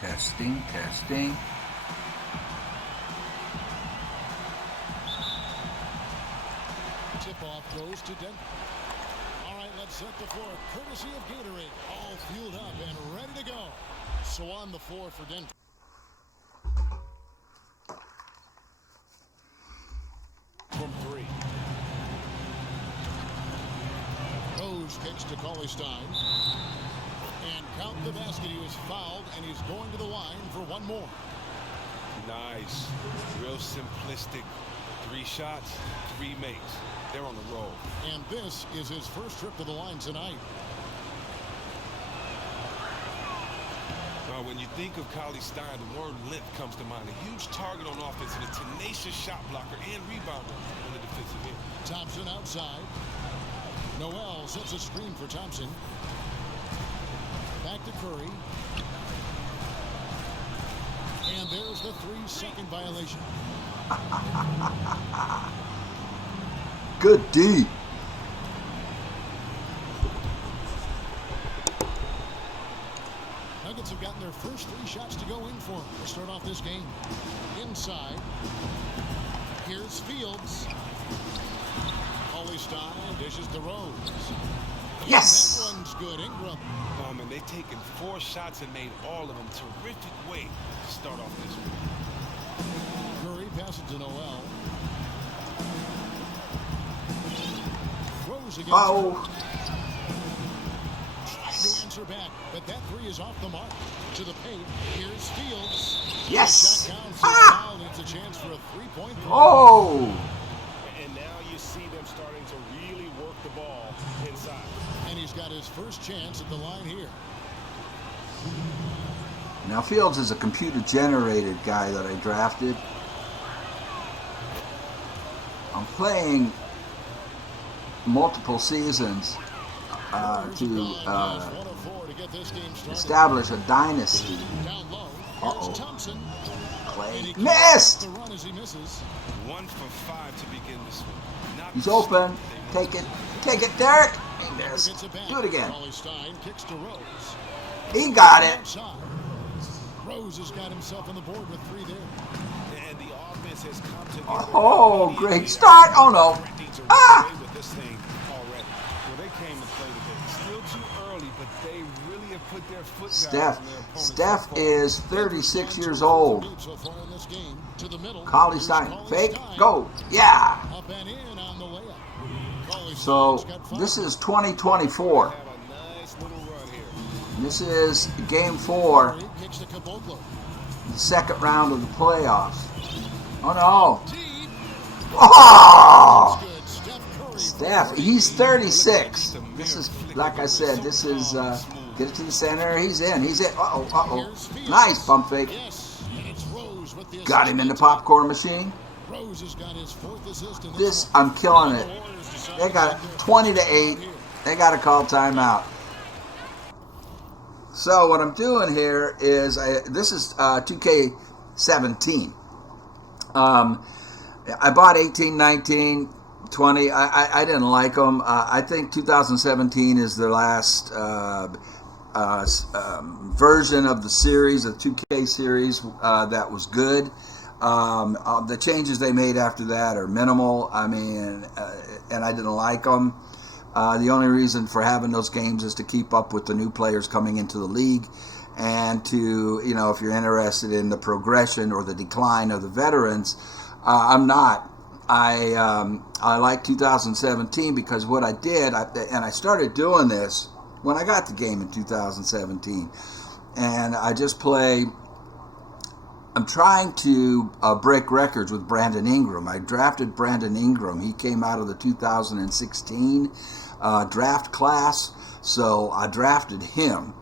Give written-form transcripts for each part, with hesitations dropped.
Testing, testing. Tip-off goes to Denver. All right, let's set the floor. Courtesy of Gatorade. All fueled up and ready to go. So on the floor for Denver. From three. Rose kicks to Cauley-Stein. And count the basket. He was fouled, and he's going to the line for one more. Nice. Real simplistic. 3 shots, 3 makes. They're on the roll. And this is his first trip to the line tonight. When you think of Cauley-Stein, the word length comes to mind. A huge target on offense and a tenacious shot blocker and rebounder on the defensive end. Thompson outside. Noel sets a screen for Thompson. Back to Curry. And there's the 3-second violation. Good D. Nuggets have gotten their first 3 shots to go in for them to start off this game. Inside. Here's Fields. Cauley-Stein dishes to Rose. Yes! That one's good. Ingram. And they've taken 4 shots and made all of them. Terrific way to start off this one. Curry passes to Noel. Rose against Oh. Trying to answer back, but that 3 is off the mark. To the paint. Here's Fields. Yes! Shot counts. Ah! It's a chance for a 3-point play. Oh! And now you see them starting to really work the ball inside. And he's got his first chance at the line here. Now Fields is a computer-generated guy that I drafted. I'm playing multiple seasons to establish a dynasty. Uh-oh. Clay missed! 1 for 5 to begin this one. He's open. Take it. Take it, Derek. He missed. Do it again. He got it. Rose has got himself on the board with 3 there. And the offense has come together. Oh, great start. Oh, no. Ah! With this thing already. Well, they came to play today. Still too early, but they really have put their foot down on their opponent's Steph fault. is 36 years old. Cauley-Stein. Fake. Go. Yeah. Up and in on the layup. So this is 2024. Have a nice little run here. This is game 4, Kicks to Caboclo. the second round of the playoffs. Oh no. Oh! Good. Steph Curry. Steph, he's 36. This is, like I said, this is, get it to the center. He's in. He's in. Uh-oh, uh-oh. Nice pump fake. Yes. And it's Rose with the Got him in the popcorn machine. Rose has got his 4th assist in This, one. I'm killing it. They got it 20-8. They got to call timeout. So what I'm doing here is, this is 2K17. I bought 18, 19, 20. I didn't like them. I think 2017 is the last version of the series, the 2K series, that was good. The changes they made after that are minimal. I mean, and I didn't like them. The only reason for having those games is to keep up with the new players coming into the league, and to, you know, if you're interested in the progression or the decline of the veterans. I'm not. I like 2017 because what I did, and I started doing this when I got the game in 2017, and I just play. I'm trying to break records with Brandon Ingram. I drafted Brandon Ingram. He came out of the 2016 draft class, so I drafted him.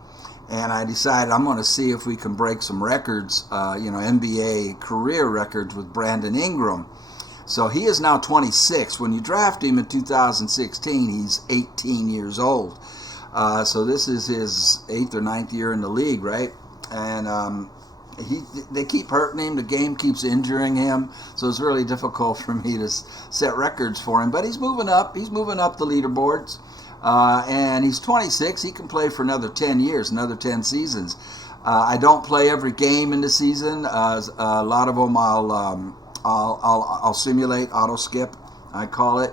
And I decided I'm going to see if we can break some records, NBA career records with Brandon Ingram. So he is now 26. When you draft him in 2016, he's 18 years old. So this is his 8th or 9th year in the league, right? And they keep hurting him. The game keeps injuring him. So it's really difficult for me to set records for him. But he's moving up. He's moving up the leaderboards. And he's 26. He can play for another 10 years, another 10 seasons. I don't play every game in the season. A lot of them I'll simulate, auto skip, I call it,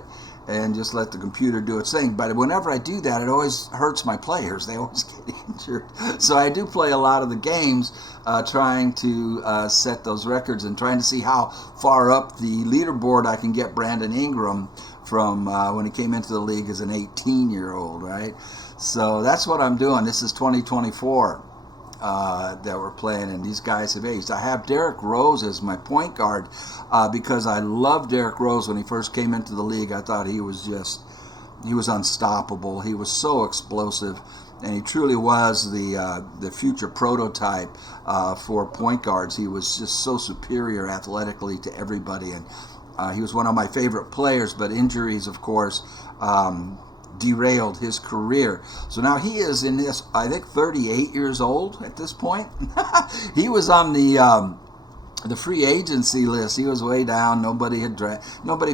and just let the computer do its thing. But whenever I do that, it always hurts my players. They always get injured. So I do play a lot of the games, trying to set those records and trying to see how far up the leaderboard I can get Brandon Ingram from when he came into the league as an 18-year-old, right? So that's what I'm doing. This is 2024 that we're playing, and these guys have aged. I have Derrick Rose as my point guard because I loved Derrick Rose when he first came into the league. I thought he was unstoppable. He was so explosive, and he truly was the future prototype for point guards. He was just so superior athletically to everybody, and he was one of my favorite players, but injuries, of course, derailed his career. So now he is in this, I think, 38 years old at this point. He was on the free agency list. He was way down. Nobody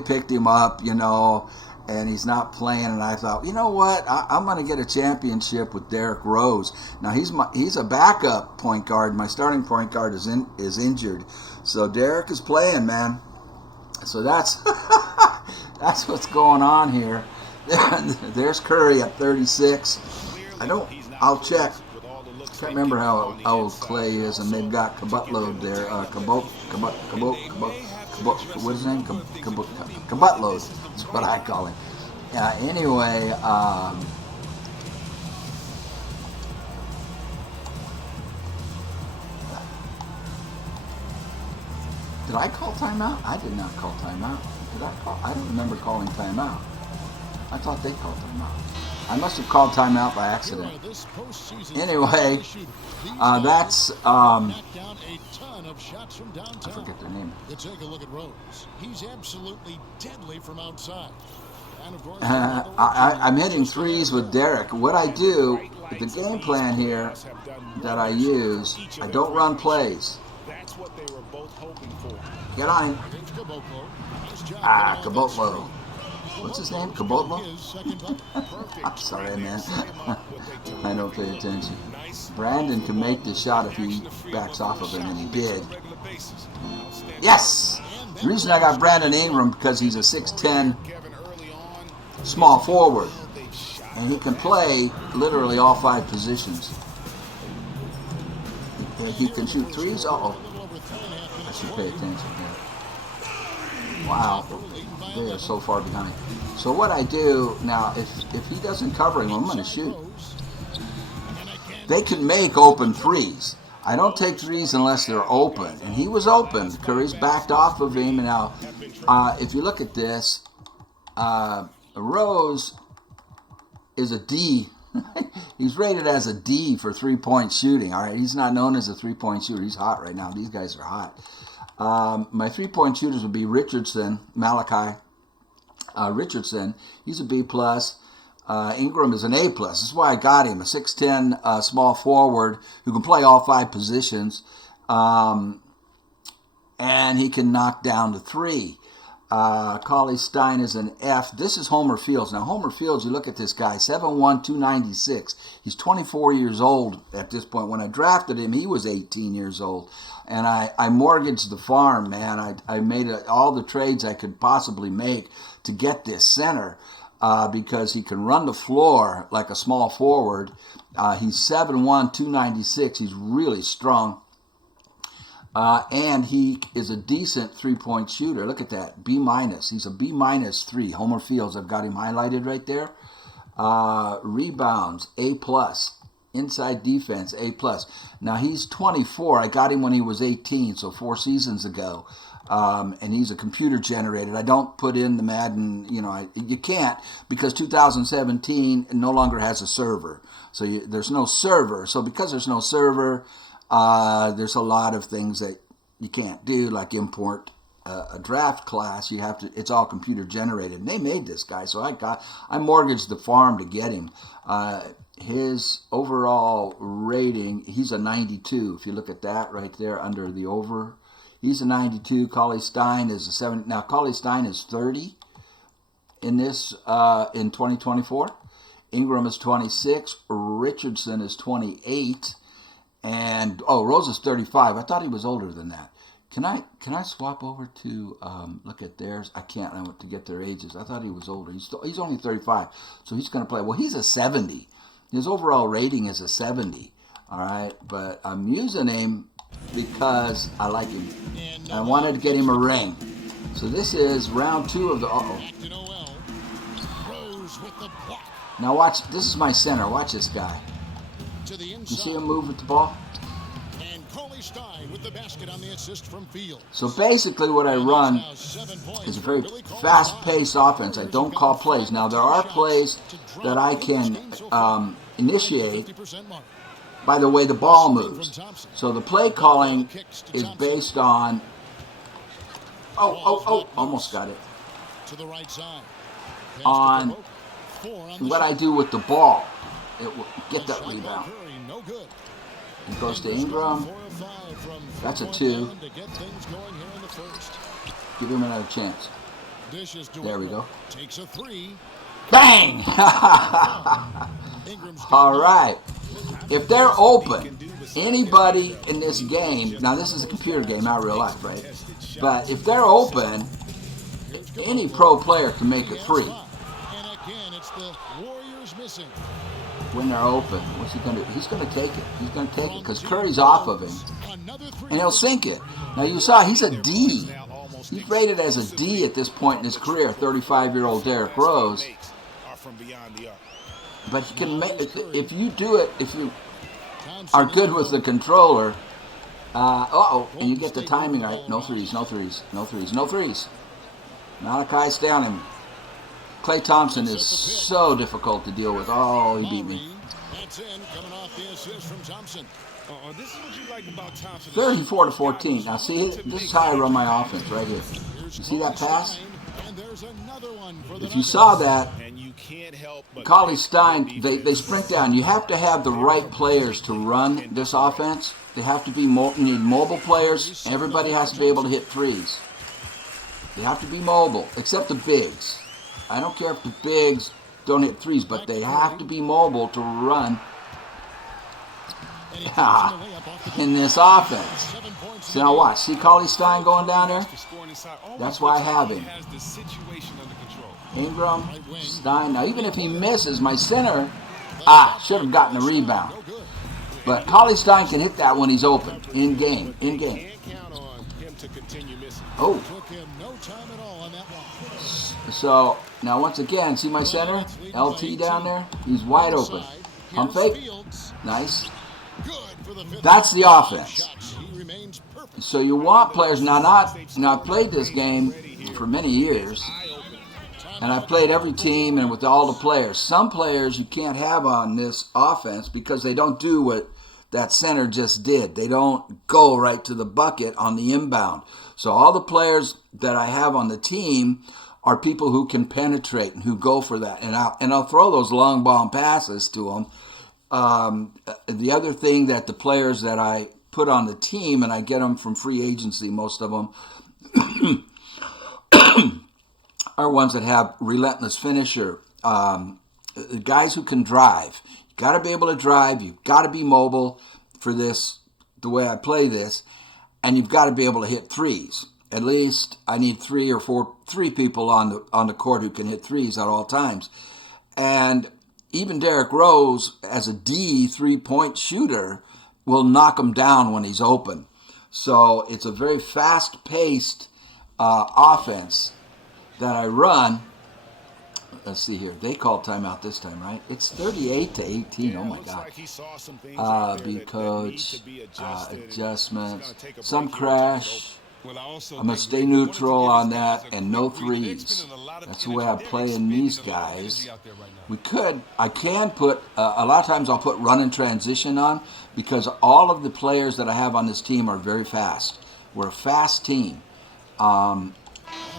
picked him up, and he's not playing. And I thought, you know what? I'm going to get a championship with Derrick Rose. Now he's a backup point guard. My starting point guard is injured. So Derrick is playing, man. So that's that's what's going on here. There's Curry at 36. I'll check. Can't remember how old Clay is, and they've got Cabutload there. What's his name? Cabutload. That's what I call him. Anyway, did I call timeout? I did not call timeout. Did I call? I don't remember calling timeout. I thought they called timeout. I must have called timeout by accident. Anyway, that's I forget their name. You take a look at Rose. He's absolutely deadly from outside. And of course, I'm hitting threes with Derrick. What I do, the game plan here that I use, I don't run plays. That's what they were both hoping for. Get on. Cabotlo. What's his name? Cabotlo? I'm sorry, man. I don't pay attention. Brandon can make this shot if he backs off of him, and he did. Yes! The reason I got Brandon Ingram because he's a 6'10" small forward, and he can play literally all 5 positions. He can shoot threes. Uh-oh. I should pay attention here. Wow. They are so far behind. So what I do now, if he doesn't cover him, I'm going to shoot. They can make open threes. I don't take threes unless they're open. And he was open. Curry's backed off of him. And now, if you look at this, Rose is a D. He's rated as a D for three-point shooting. All right, he's not known as a three-point shooter. He's hot right now. These guys are hot. My three-point shooters would be Richardson, Malachi Richardson. He's a B+. Ingram is an A+. This is why I got him, a 6'10" small forward who can play all 5 positions, and he can knock down the three. Cauley Stein is an F. This is Homer Fields. Now, Homer Fields, you look at this guy, 7'1", 296. He's 24 years old at this point. When I drafted him, he was 18 years old. And I mortgaged the farm, man. I made all the trades I could possibly make to get this center because he can run the floor like a small forward. He's 7'1", 296. He's really strong. And he is a decent three-point shooter. Look at that, B-. He's a B-3. Homer Fields, I've got him highlighted right there. Rebounds, A+. Inside defense, A+. Now, he's 24. I got him when he was 18, so 4 seasons ago. And he's a computer generated. I don't put in the Madden, you can't because 2017 no longer has a server. So there's no server. So because there's no server, there's a lot of things that you can't do, like import a draft class. You have to. It's all computer generated, and they made this guy. So I mortgaged the farm to get him. His overall rating, he's a 92. If you look at that right there under the over, he's a 92. Cauley Stein is a 7. Now Cauley Stein is 30 in this in 2024. Ingram is 26. Richardson is 28. And oh, Rose is 35. I thought he was older than that. Can I swap over to look at theirs? I can't. I want to get their ages. I thought he was older. He's only 35, so he's going to play. Well, he's a 70. His overall rating is a 70. All right, but I'm using him because I like him. I wanted to get him a ring. So this is round 2 of the. Now watch. This is my center. Watch this guy. You see him move with the ball? So basically what I run is a very fast-paced offense. I don't call plays. Now there are plays that I can initiate by the way the ball moves. So the play calling is based on almost got it. On what I do with the ball. It will get that rebound. It goes to Ingram. That's a 2. Give him another chance. There we go. Bang! All right. If they're open, anybody in this game, now this is a computer game, not real life, right? But if they're open, any pro player can make a 3. When they're open, what's he going to do? He's going to take it. He's going to take it because Curry's off of him. And he'll sink it. Now you saw he's a D. He's rated as a D at this point in his career, 35-year-old Derrick Rose. But he can make, if you do it, if you are good with the controller, and you get the timing right. No threes, no threes, no threes, no threes. Malachi, stay on him. Klay Thompson is so difficult to deal with. Oh, he beat me. 34-14. Now see, this is how I run my offense right here. You see that pass? If you saw that, Cauley Stein, they sprint down. You have to have the right players to run this offense. They have to be, you need mobile players. Everybody has to be able to hit threes. They have to be mobile, except the bigs. I don't care if the bigs don't hit threes, but they have to be mobile to run in this offense. So now watch. See Cauley Stein going down there? That's why I have him. Ingram, Stein. Now even if he misses, my center, should have gotten a rebound. But Cauley Stein can hit that when he's open. In game. In game. Oh. So, now once again, see my center? LT down there? He's wide open. Pump fake. Nice. That's the offense. So you want players, now I've played this game for many years, and I've played every team and with all the players. Some players you can't have on this offense because they don't do what that center just did. They don't go right to the bucket on the inbound. So all the players that I have on the team are people who can penetrate and who go for that. And I'll throw those long ball passes to them. The other thing that the players that I put on the team, and I get them from free agency, most of them, are ones that have relentless finisher. Guys who can drive. You got to be able to drive. You've got to be mobile for this, the way I play this. And you've got to be able to hit threes. At least I need 3 or 4 people on the court who can hit threes at all times. And even Derrick Rose, as a D 3-point shooter, will knock him down when he's open. So it's a very fast-paced offense that I run. Let's see here. They called timeout this time, right? It's 38-18. Oh, my God. B coach, adjustments, some crash. I'm going to stay neutral on that and no threes. That's the way I play in these guys. I can put, a lot of times I'll put run and transition on because all of the players that I have on this team are very fast. We're a fast team. And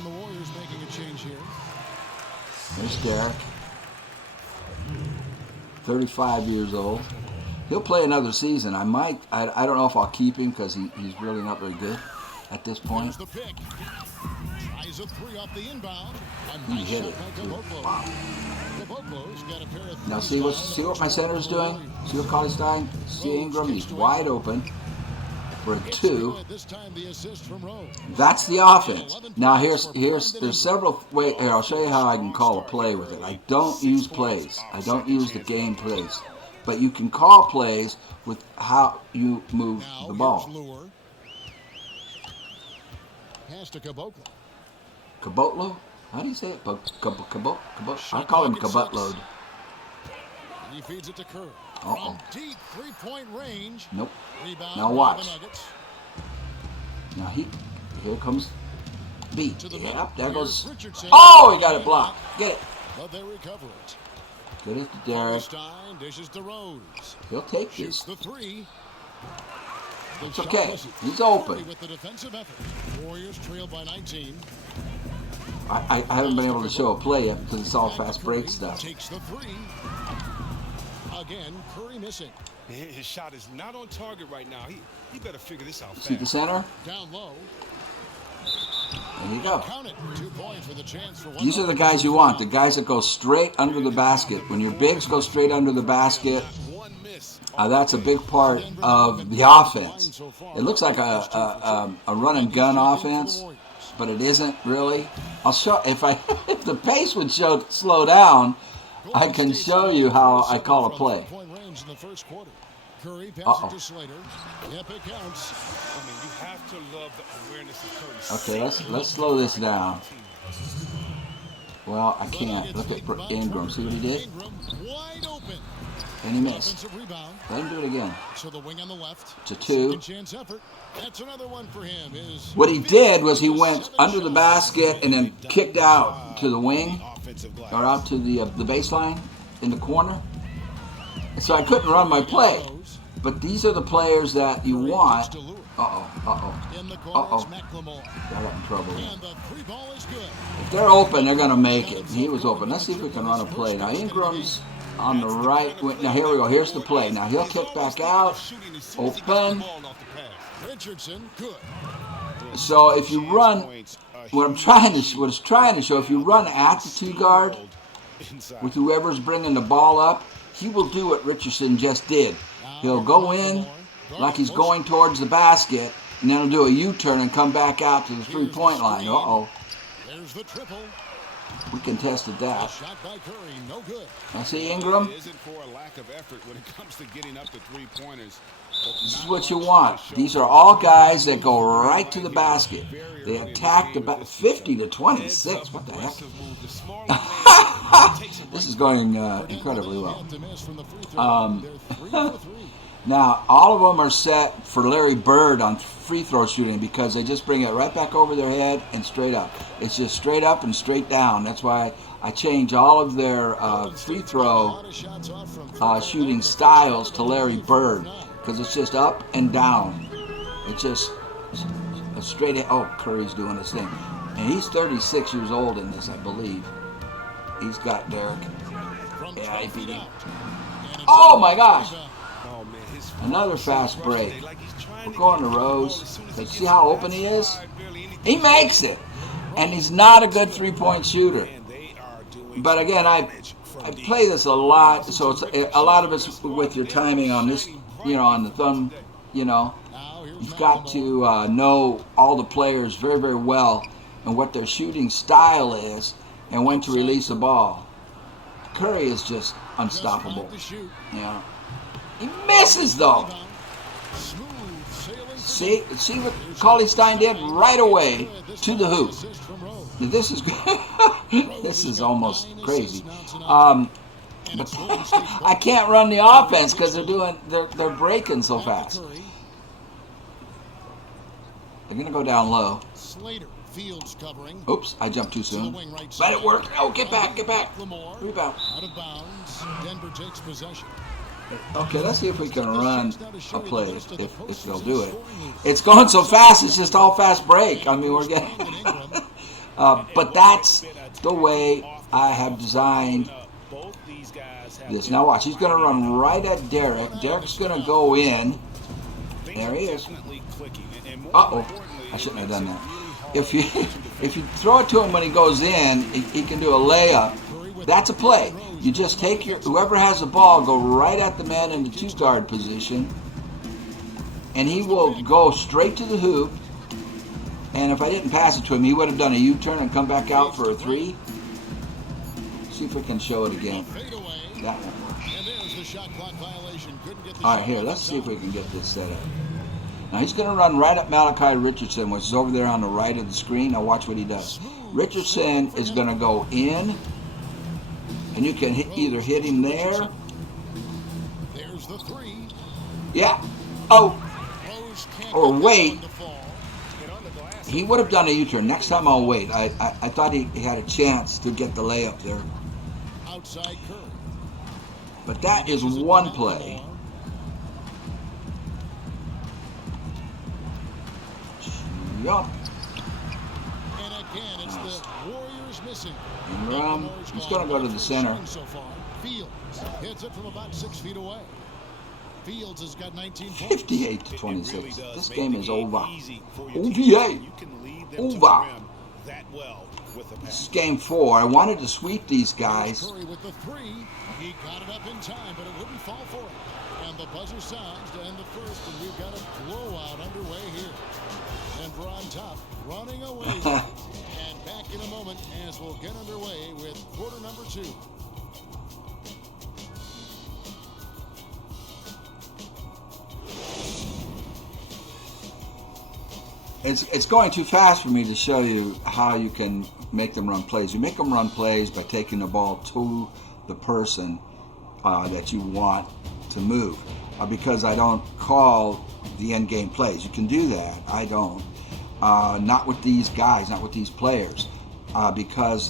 the Warriors making a change here. There's Derek. 35 years old. He'll play another season. I don't know if I'll keep him because he's really not very good at this point. Tries a 3 off the inbound. He hit it. Wow. Caboclo's got a pair of Now see what my center is doing? See what Cauley-Stein? See Ingram? He's wide open for a 2. This time the assist from Rose. That's the offense. Now there's several ways. Here, I'll show you how I can call a play with it. I don't use plays. I don't use the game plays. But you can call plays with how you move the ball. Pass to Caboclo. Cabotlo? How do you say it? Cabot? I call him Cabutload. He feeds it to Curry. Uh-oh. Deep three-point range. Nope. Rebound Now watch. by the Nuggets. Now here comes B. To the Yep, middle. there goes. Here's Richardson. Oh, he got it blocked. Get it. But they recover it. Get it to Derek. Stein dishes to Rose. He'll take Shoots this. the 3. It's okay. He's open. With the defensive effort. Warriors trail by 19. I haven't been able to show a play yet because it's all fast break stuff. Takes the 3. Again, Curry missing. His shot is not on target right now. He better figure this out fast. See the center? Down low. There you go. Count it. 2 points for the chance for one. These are the guys you want. The guys that go straight under the basket. When your bigs go straight under the basket, that's a big part of the offense. It looks like a run and gun offense, but it isn't really. I'll show if the pace would slow down, I can show you how I call a play. Okay, let's slow this down. Well, I can't. Look at Ingram. See what he did? And he missed. Let him do it again. It's a 2. What he did was he went under the basket and then kicked out to the wing, or out to the baseline in the corner. So I couldn't run my play. But these are the players that you want. Uh-oh. Got in trouble. If they're open, they're going to make it. He was open. Let's see if we can run a play. Now, Ingram's on the right. Now, here we go. Here's the play. Now, he'll kick back out. Open. So, if you run, what it's trying to show, if you run at the 2 guard with whoever's bringing the ball up, he will do what Richardson just did. He'll go in like he's going towards the basket, and then he'll do a U-turn and come back out to the 3-point line. Uh-oh. There's the triple. We contested that. Now see Ingram? This is what you want. These are all guys that go right to the basket. They attack the 50 to 26. What the heck? This is going incredibly well. Now, all of them are set for Larry Bird on free throw shooting because they just bring it right back over their head and straight up. It's just straight up and straight down. That's why I change all of their free throw shooting styles to Larry Bird because it's just up and down. It's just a straight ahead. Oh, Curry's doing his thing. And he's 36 years old in this, I believe. He's got Derek. Yeah, he beat him. Oh, my gosh. Another fast break. We're going to Rose. See how open he is? He makes it. And he's not a good 3-point shooter. But again, I play this a lot, so it's a lot of it's with your timing on this, on the thumb, You've got to know all the players very, very well and what their shooting style is and when to release a ball. Curry is just unstoppable. Yeah. He misses, though. See what Cauley-Stein did right away to the hoop. This is this is almost crazy. But I can't run the offense because they're breaking so fast. They're gonna go down low. Oops, I jumped too soon. But it worked. Oh, get back. Rebound. Denver takes possession. Okay, let's see if we can run a play, if they'll do it. It's going so fast, it's just all fast break. I mean, we're getting... but that's the way I have designed this. Now watch, he's going to run right at Derek. Derek's going to go in. There he is. Uh-oh, I shouldn't have done that. If you throw it to him when he goes in, he can do a layup. That's a play. You just take whoever has the ball, go right at the man in the 2-guard position, and he will go straight to the hoop. And if I didn't pass it to him, he would have done a U-turn and come back out for a 3. See if we can show it again. That won't work. All right, here, let's see if we can get this set up. Now he's going to run right up Malachi Richardson, which is over there on the right of the screen. Now watch what he does. Richardson is going to go in, and you can either hit him there. There's the 3. Yeah. Oh. Or wait. He would have done a U-turn. Next time I'll wait. I thought he had a chance to get the layup there. Outside curve. But that is one play. Yup. And again, it's the Warriors missing. He's going to go to the center. Fields hits it from about 6 feet away. Fields has got 19 points. 58 to 26. This game is over. OVA. Over. This is game 4. I wanted to sweep these guys. Curry with the 3. He got it up in time, but it wouldn't fall for it. And the buzzer sounds to end the first, and we've got a blowout underway here. Denver on top, running away. And back in a moment as we'll get underway with quarter number 2. It's going too fast for me to show you how you can make them run plays. You make them run plays by taking the ball to the person that you want to move. Because I don't call the end game plays. You can do that. I don't. Not with these guys, not with these players. Because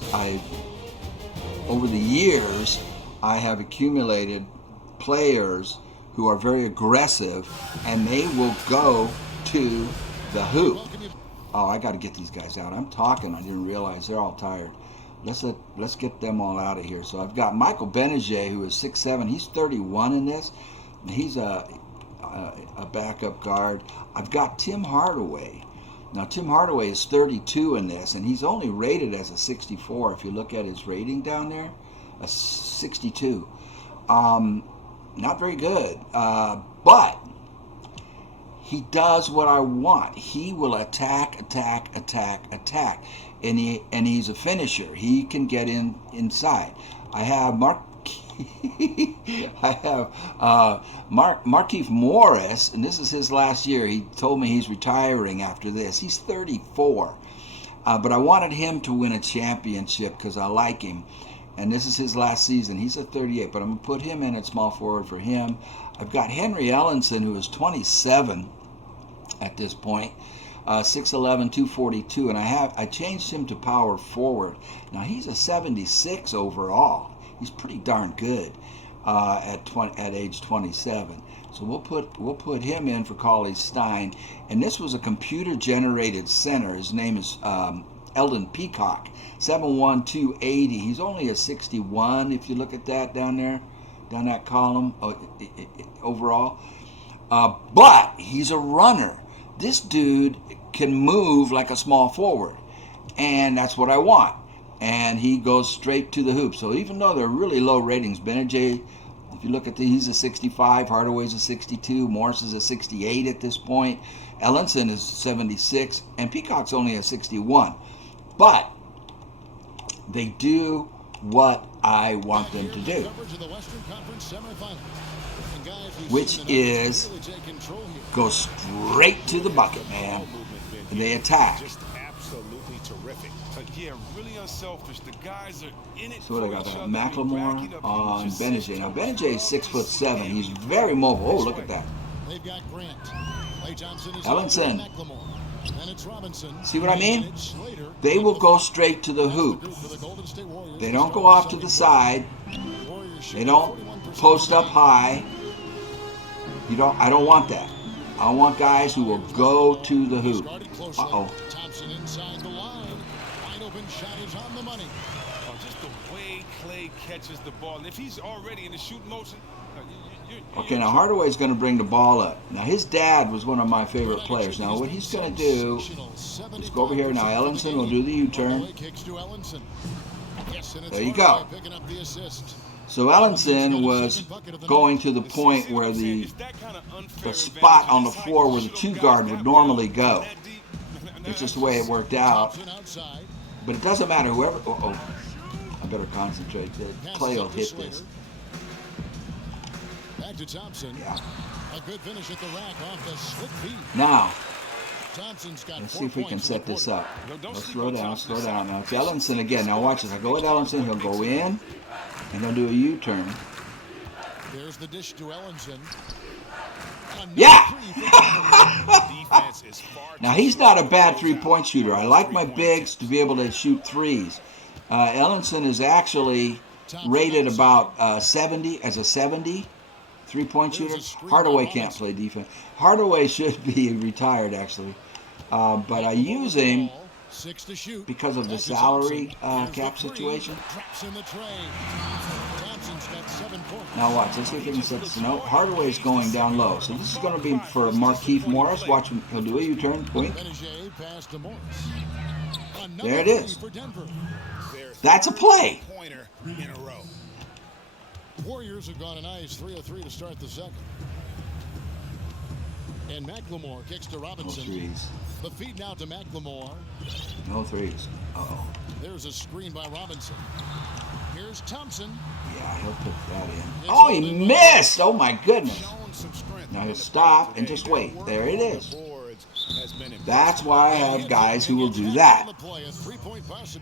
over the years, I have accumulated players who are very aggressive, and they will go to the hoop. Oh, I got to get these guys out. I'm talking. I didn't realize they're all tired. Let's get them all out of here. So I've got Michael Benajay, who is 6'7". He's 31 in this. He's a backup guard. I've got Tim Hardaway. Now Tim Hardaway is 32 in this, and he's only rated as a 64. If you look at his rating down there, a 62. Not very good, but he does what I want. He will attack, and he's a finisher. He can get inside. I have Markieff Morris, and this is his last year. He told me he's retiring after this. He's 34, but I wanted him to win a championship because I like him. And this is his last season. He's at 38, but I'm going to put him in at small forward for him. I've got Henry Ellenson, who is 27 at this point, 6'11", 242, and I changed him to power forward. Now he's a 76 overall. He's pretty darn good at age 27. So we'll put him in for Cauley Stein. And this was a computer-generated center. His name is Eldon Peacock, 7'1", 280. He's only a 61 if you look at that down there, down that column overall. But he's a runner. This dude can move like a small forward, and that's what I want. And he goes straight to the hoop. So even though they're really low ratings, Benajay, if you look at he's a 65, Hardaway's a 62, Morris is a 68 at this point, Ellenson is 76, and Peacock's only a 61. But they do what I want them to do, which is go straight to the bucket, man. And they attack. Just absolutely terrific. Yeah, really unselfish. The guys are in it. So what I got? McLemore on Benajay. Now Benajay is 6'7". He's very mobile. Oh, look at that. They've got Grant. Ellenson. See what I mean? They will go straight to the hoop. They don't go off to the side. They don't post up high. I don't want that. I want guys who will go to the hoop. Uh-oh. Thompson inside the line. Wide open shot is on the money. Just the way Clay catches the ball. And if he's already in the shoot motion, okay, now Hardaway's going to bring the ball up. Now his dad was one of my favorite players. Now what he's going to do is go over here. Now Ellenson will do the U-turn. There you go. So Ellenson was going to the point where the spot on the floor where the 2 guard would normally go. It's just the way it worked out. But it doesn't matter. Whoever. Oh, I better concentrate. Clay will hit this. Back to Thompson. Yeah. A good finish at the rack off the slick feed. Now, Thompson's got let's 4 see if we can points set this up. Let's slow down. Now it's Ellenson again. Now watch this. I go with Ellenson. He'll go in, and he'll do a U-turn. There's the dish to Ellenson. Yeah! Now he's not a bad 3-point shooter. I like my bigs to be able to shoot threes. Ellenson is actually rated about 70 as a 70 3-point shooter. Hardaway can't play defense. Hardaway should be retired actually, but I use him because of the salary cap situation. Now watch, let's see if we can set this. No, Hardaway's going down low. So this is going to be for Markieff Morris. Watch him, he'll do a U-turn. Boink. There it is. That's a play. Warriors have gone a nice 3 of 3 to start the second. And McLemore kicks to Robinson. No threes. The feed now to McLemore. No threes. Uh-oh. There's a screen by Robinson. Here's Thompson. Yeah, he'll put that in. Oh, he missed! Oh, my goodness. Now he'll stop and just wait. There it is. That's why I have guys who will do that.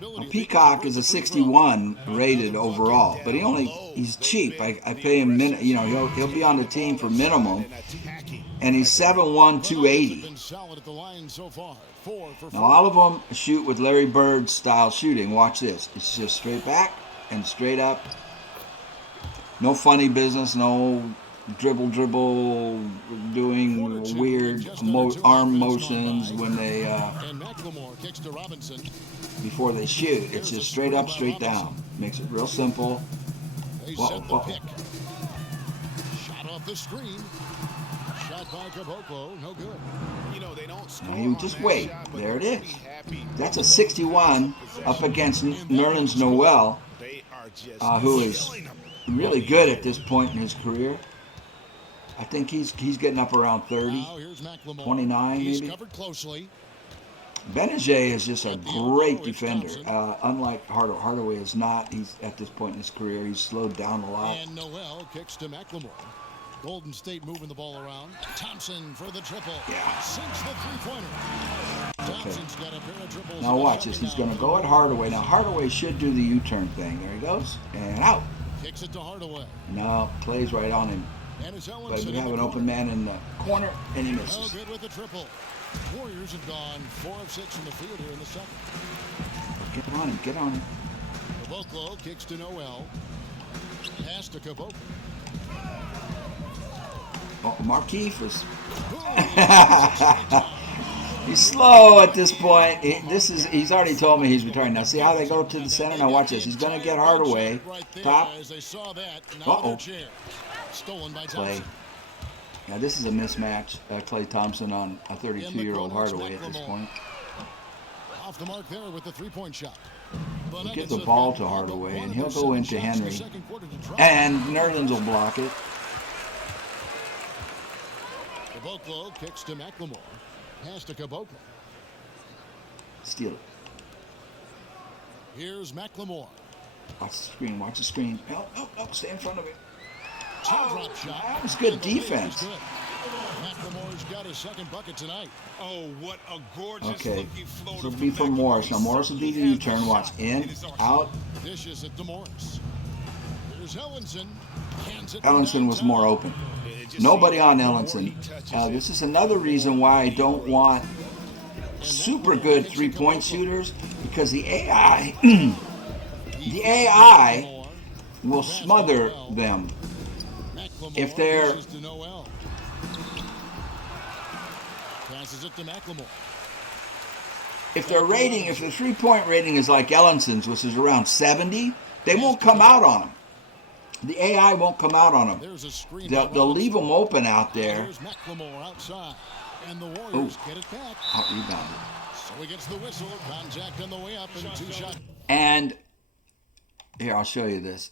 Now, Peacock is a 61 rated overall, but he's cheap. I pay him, he'll be on the team for minimum, and he's 7'1", 280. Now all of them shoot with Larry Bird style shooting. Watch this. It's just straight back and straight up. No funny business, no dribble, doing weird arm motions when they before they shoot. It's just straight up, straight down. Makes it real simple. Whoa. Shot off the screen. Shot by Caboclo, no good. Now you just wait. There it is. That's a 61 up against Nerlens Noel, who is really good at this point in his career. I think he's getting up around 30, 29 maybe. Benajay is just a great defender. Unlike Hardaway is not. He's at this point in his career, he's slowed down a lot. And Noel kicks to McLemore. Golden State moving the ball around. Thompson for the triple. Yeah. Sinks the three-pointer. Thompson's got a pair of triples. Now watch this. He's going to go at Hardaway. Now Hardaway should do the U-turn thing. There he goes. And out. Kicks it to Hardaway. No, plays right on him. But we have an open man in the corner, and he misses. No good with the triple. Warriors have gone 4 of 6 from the field here in the second. Get on him. Caboclo kicks to Noel. Pass to Caboclo. Oh, Markieff is. He's slow at this point. He's already told me he's retiring. Now see how they go to the center. Now watch this. He's going to get Hardaway. Top. Uh-oh. Clay. Now this is a mismatch. Klay Thompson on a 32-year-old Hardaway at this point. Off the mark there with the three-point shot. We'll give the ball to Hardaway, and he'll go into Henry. And Nerlens will block it. Caboclo kicks to McLemore. Pass to Caboclo. Steal it. Here's McLemore. Watch the screen. Watch the screen. No, stay in front of it. Drop shot. That was good defense. McLemore's got his second bucket tonight. Oh, what a gorgeous looking floater. This will be from Morris. Now Morris will do the U-turn. Watch. In, out. Dishes it to Morris. Here's Ellenson. Ellenson was more open. Nobody on Ellenson. This is another reason why I don't want super good three-point shooters, because the AI will smother them if they're if the three-point rating is like Ellenson's, which is around 70, they won't come out on them. The AI won't come out on them. They'll leave them open out there. Oh, out rebounded. So he gets the whistle, contact on the way up, and 2 shots. And Here, I'll show you this.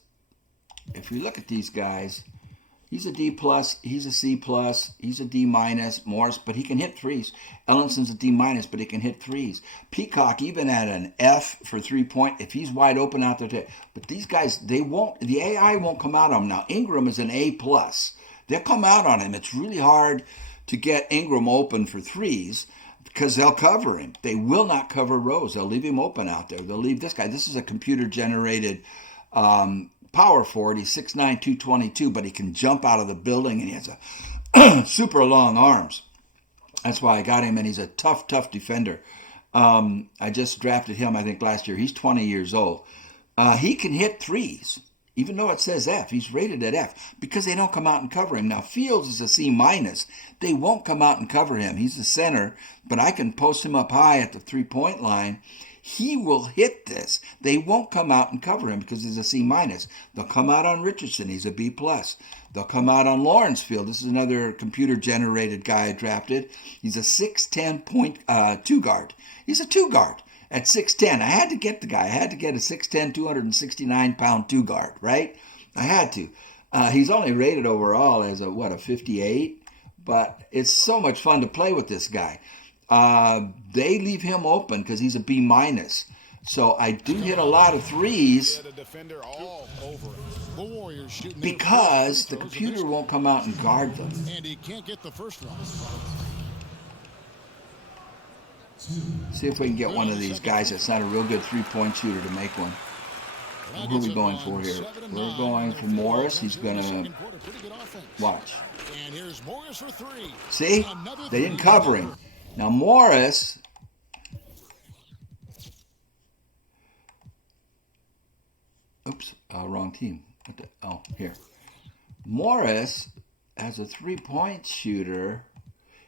If you look at these guys, he's a D plus, he's a C plus, he's a D minus, Morris, but he can hit threes. Ellinson's a D minus, but he can hit threes. Peacock even at an F for 3-point if he's wide open out there. But these guys, they won't. The AI won't come out on him. Now Ingram is an A plus. They'll come out on him. It's really hard to get Ingram open for threes because they'll cover him. They will not cover Rose. They'll leave him open out there. They'll leave this guy. This is a computer-generated power forward. He's 6'9", 222, but he can jump out of the building, and he has a super long arms. That's why I got him, and he's a tough defender. I just drafted him, I think, last year. He's 20 years old. He can hit threes, even though it says F. He's rated at F because they don't come out and cover him. Now, Fields is a C minus. They won't come out and cover him. He's the center, but I can post him up high at the three-point line. He will hit this. They won't come out and cover him because he's a C minus. They'll come out on Richardson. He's a B plus. They'll come out on Lawrence Field. This is another computer-generated guy I drafted. He's a 6'10" two guard. He's a two guard at 6'10". I had to get the guy. I had to get a 6'10", 269-pound two guard, right? I had to. He's only rated overall as a 58, but it's so much fun to play with this guy. They leave him open because he's a B minus. So I do hit a lot of threes because the computer won't come out and guard them. And he can't get the first one. See if we can get one of these guys that's not a real good three-point shooter to make one. Who are we going for here? We're going for Morris. He's going to watch. And here's Morris for three. See? They didn't cover him. Now Morris, oops, wrong team. Oh, here. Morris, as a three-point shooter,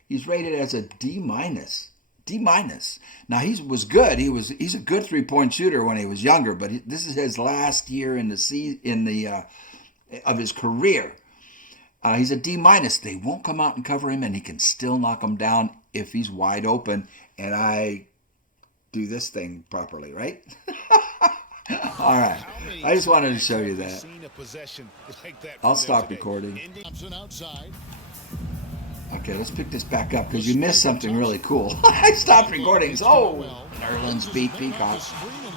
he's rated as a D minus. D minus. Now he was good. He's a good three-point shooter when he was younger, but this is his last year in the of his career. He's a D minus. They won't come out and cover him, and he can still knock them down if he's wide open. And I do this thing properly, right? All right. I just wanted to show you that. I'll stop recording. Okay, let's pick this back up because you missed something really cool. I stopped recording. Oh, Nerlens beat Peacock.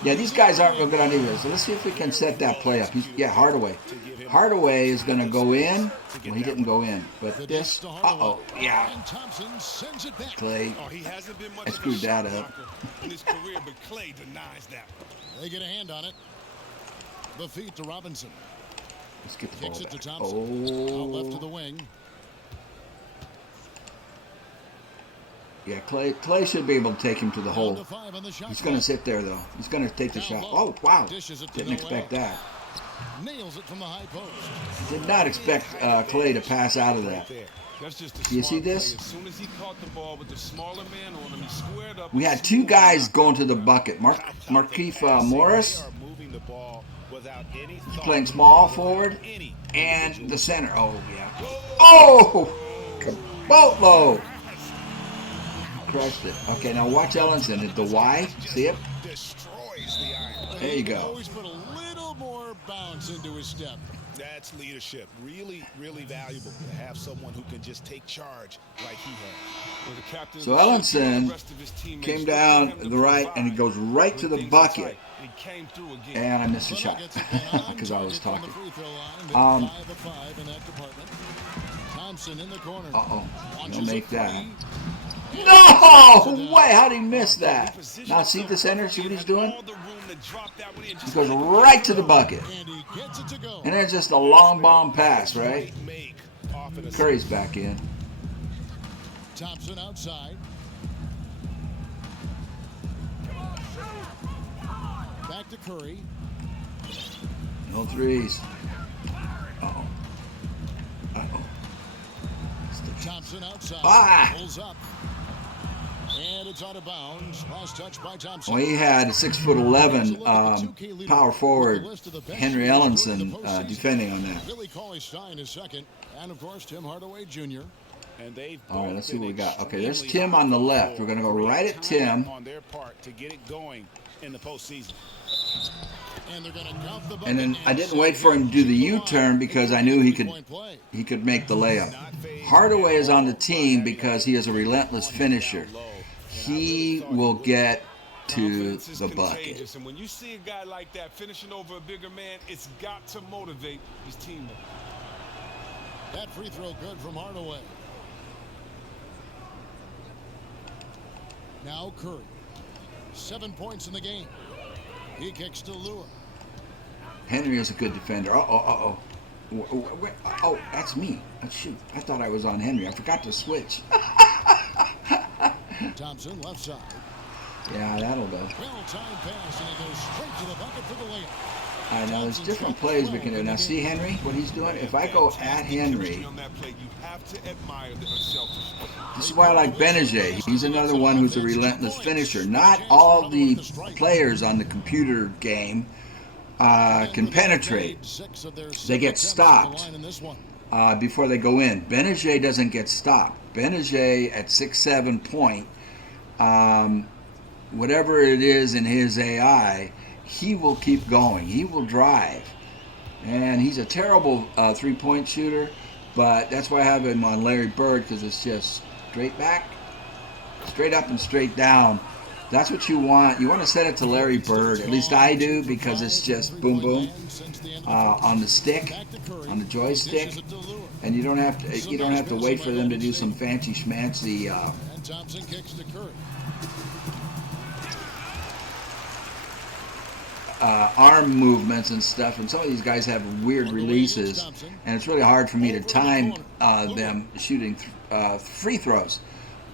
Yeah, these guys aren't real good on either. So let's see if we can set that play up. Hardaway. Hardaway is going to go in. Well, he didn't go in. But this, yeah. Clay, I screwed that up. They get a hand on it. The feed to Robinson. Let's get the ball Kicks it to back. Thompson. Out left to the wing. Yeah, Clay should be able to take him to the hole. He's going to sit there, though. He's going to take the shot. Oh, wow. Didn't expect that. Nails it from the high post. Did not expect Clay to pass out of that. Do you see this? We had two guys going to the bucket. Markieff Morris, he's playing small forward, and the center. Oh, yeah. Oh! Cabutload! Crushed it. Okay, now watch Ellenson at the Y. See it? There you go. Always put a little more bounce into his step. That's leadership. Really, really valuable to have someone who can just take charge like he had. So Ellenson came down the right, and he goes right to the bucket. And I missed the shot because I was talking. Uh-oh. He'll make that. No way! How did he miss that? Now see the center? See what he's doing? He goes right to the bucket. And there's just a long bomb pass, right? Curry's back in. Thompson outside. Back to Curry. No threes. Uh-oh. Uh-oh. Thompson outside. Pulls up. And it's out of bounds. Last touch by Thompson. Well, he had 6'11" power forward Henry Ellenson defending on that. Billy Cauley-Stein is second, and of course Tim Hardaway Jr. All right, let's see what we got. Okay, there's Tim on the left. We're going to go right at Tim. On their part to get it going in the postseason. And they're going to count the bucket. And then I didn't wait for him to do the U-turn because I knew he could make the layup. Hardaway is on the team because he is a relentless finisher. He will get to the bucket. And when you see a guy like that finishing over a bigger man, it's got to motivate his teammate. That free throw good from Hardaway. Now Curry. 7 points in the game. He kicks to Lure. Henry is a good defender. Oh, that's me. Oh, shoot. I thought I was on Henry. I forgot to switch. Thompson left side. Yeah, that'll go. Well-timed pass, and he goes straight to the bucket for the layup. I know there's different plays we can do. Now see Henry, what he's doing? If I go at Henry, this is why I like Benajay. He's another one who's a relentless finisher. Not all the players on the computer game can penetrate. They get stopped before they go in. Benajay doesn't get stopped. Benajay at 6'7" point, whatever it is in his AI, he will keep going. He will drive. And he's a terrible three-point shooter, but that's why I have him on Larry Bird, because it's just straight back, straight up and straight down. That's what you want. You want to set it to Larry Bird. At least I do, because it's just boom, boom on the stick, on the joystick, and you don't have to wait for them to do some fancy schmancy. Thompson kicks to Curry. Arm movements and stuff, and some of these guys have weird releases, and it's really hard for me to time them shooting free throws,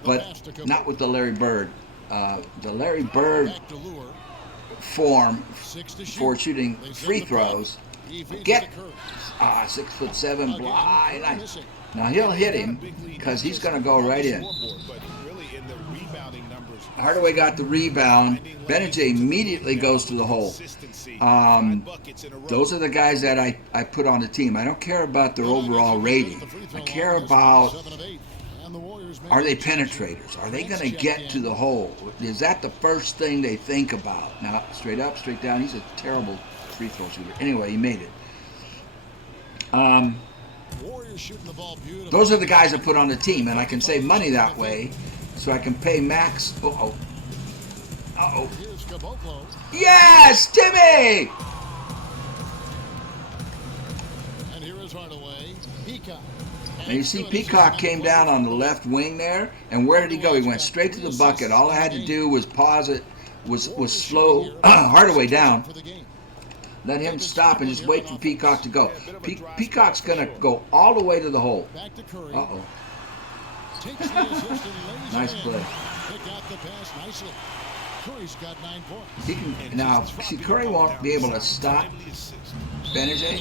but not with the Larry Bird. The Larry Bird form for shooting free throws, get 6'7" blind. Now he'll hit him because he's going to go right in. Hardaway got the rebound. Benajay immediately goes to the hole. Those are the guys that I put on the team. I don't care about their overall rating. I care about, are they penetrators? Are they going to get to the hole? Is that the first thing they think about? Now, straight up, straight down. He's a terrible free throw shooter. Anyway, he made it. Those are the guys I put on the team, and I can save money that way. So I can pay max. Uh-oh. Yes, Timmy! And here is Hardaway. Peacock. And you see Peacock came down on the left wing there, and where did he go? He went straight to the bucket. All I had to do was pause it, was slow Hardaway down. Let him stop and just wait for Peacock to go. Peacock's going to go all the way to the hole. Uh-oh. Nice play. Curry's got 9 points. He can, now, see, Curry won't be able to stop Benajay.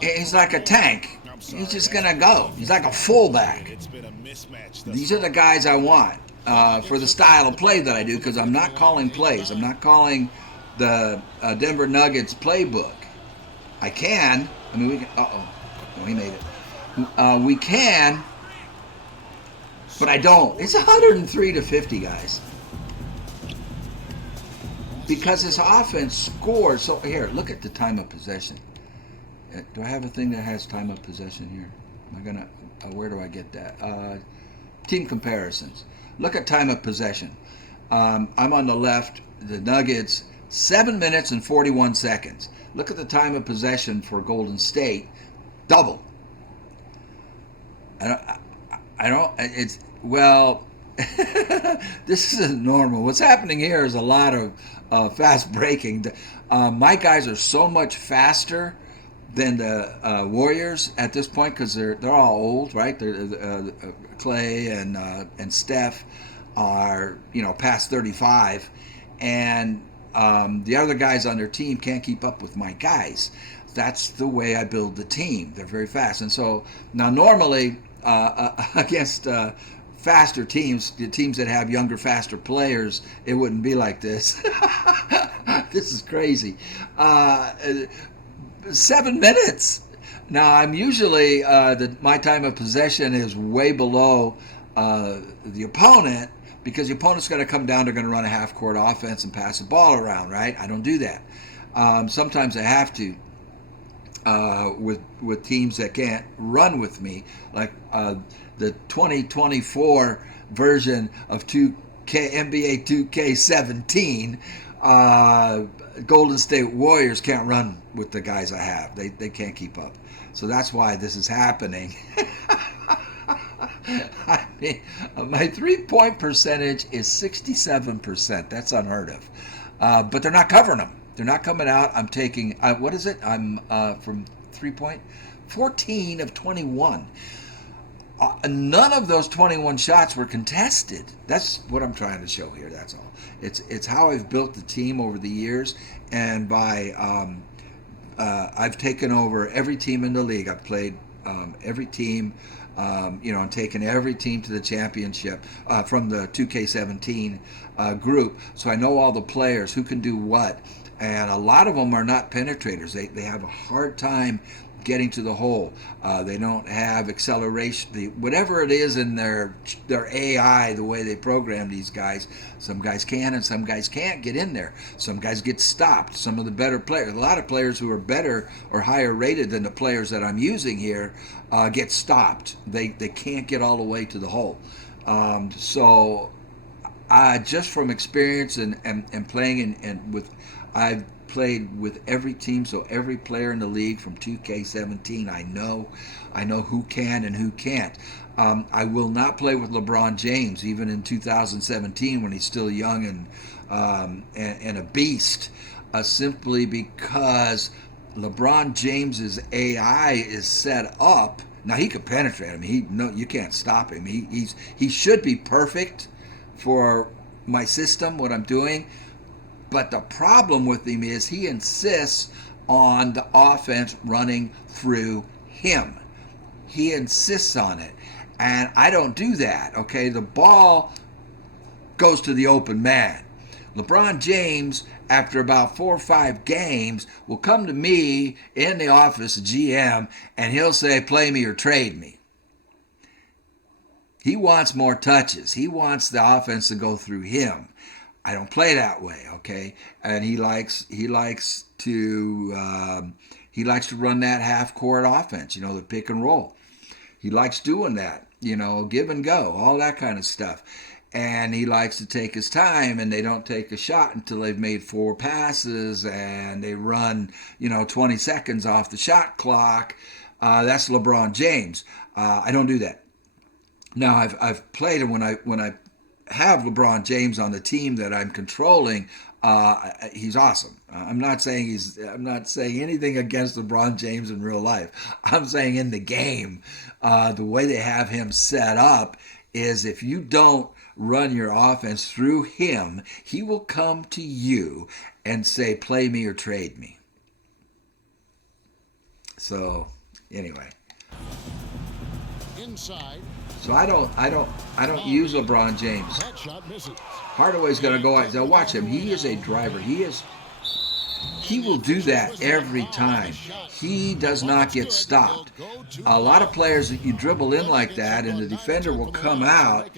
He's like a tank. He's just going to go. He's like a fullback. These are the guys I want for the style of play that I do, because I'm not calling plays. I'm not calling the Denver Nuggets playbook. I can. I mean, we can. Uh-oh. No, he made it. We can, but I don't. It's 103-50, guys. Because this offense scores. So here, look at the time of possession. Do I have a thing that has time of possession here? Am I gonna? Where do I get that? Team comparisons. Look at time of possession. I'm on the left. The Nuggets, 7 minutes and 41 seconds. Look at the time of possession for Golden State. Double. I don't, it's, well, this isn't normal. What's happening here is a lot of fast breaking. My guys are so much faster than the Warriors at this point, because they're all old, right? They're, Clay and Steph are, past 35, and the other guys on their team can't keep up with my guys. That's the way I build the team. They're very fast. And so now normally against faster teams, the teams that have younger, faster players, it wouldn't be like this. This is crazy. 7 minutes. Now I'm usually, my time of possession is way below the opponent, because the opponent's going to come down, they're going to run a half-court offense and pass the ball around, right? I don't do that. Sometimes I have to with teams that can't run with me, like the 2024 version of NBA 2K17. Golden State Warriors can't run with the guys I have. They can't keep up. So that's why this is happening. I mean, my three-point percentage is 67%. That's unheard of. But they're not covering them. They're not coming out. I'm taking, what is it? I'm from 3-point, 14 of 21. None of those 21 shots were contested. That's what I'm trying to show here. That's all. It's how I've built the team over the years, and by I've taken over every team in the league. I've played every team, and taken every team to the championship from the 2K17 group. So I know all the players who can do what, and a lot of them are not penetrators. They have a hard time getting to the hole. They don't have acceleration. Whatever it is in their AI, the way they program these guys, some guys can and some guys can't get in there. Some guys get stopped. Some of the better players, a lot of players who are better or higher rated than the players that I'm using here, get stopped. They can't get all the way to the hole. So just from experience and playing I've played with every team, so every player in the league from 2K17, I know who can and who can't. I will not play with LeBron James, even in 2017 when he's still young and a beast, simply because LeBron James's AI is set up. Now he could penetrate him. You can't stop him. He should be perfect for my system, what I'm doing. But the problem with him is he insists on the offense running through him. He insists on it. And I don't do that, okay? The ball goes to the open man. LeBron James, after about 4 or 5 games, will come to me in the office, GM, and he'll say, play me or trade me. He wants more touches. He wants the offense to go through him. I don't play that way, okay? And he likes to run that half-court offense, the pick and roll. He likes doing that, give and go, all that kind of stuff. And he likes to take his time, and they don't take a shot until they've made 4 passes, and they run, 20 seconds off the shot clock. That's LeBron James. I don't do that. Now I've played him when I have LeBron James on the team that I'm controlling. He's awesome. I'm not saying anything against LeBron James in real life. I'm saying in the game, the way they have him set up is if you don't run your offense through him, he will come to you and say, play me or trade me. So anyway. Inside. So I don't use LeBron James. Hardaway's going to go out. Now watch him. He is a driver. He will do that every time. He does not get stopped. A lot of players that you dribble in like that, and the defender will come out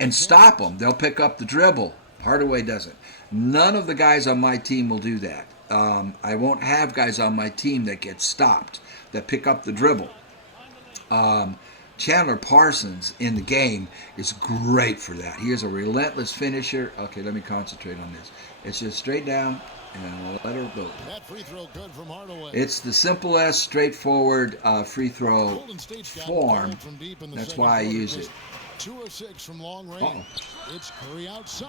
and stop them. They'll pick up the dribble. Hardaway doesn't. None of the guys on my team will do that. I won't have guys on my team that get stopped, that pick up the dribble. Chandler Parsons in the game is great for that. He is a relentless finisher. Okay, let me concentrate on this. It's just straight down and let her go. That free throw good from Hardaway. It's the simplest, straightforward free throw form. That's why I use it. 2 of 6 from long range. It's Curry outside.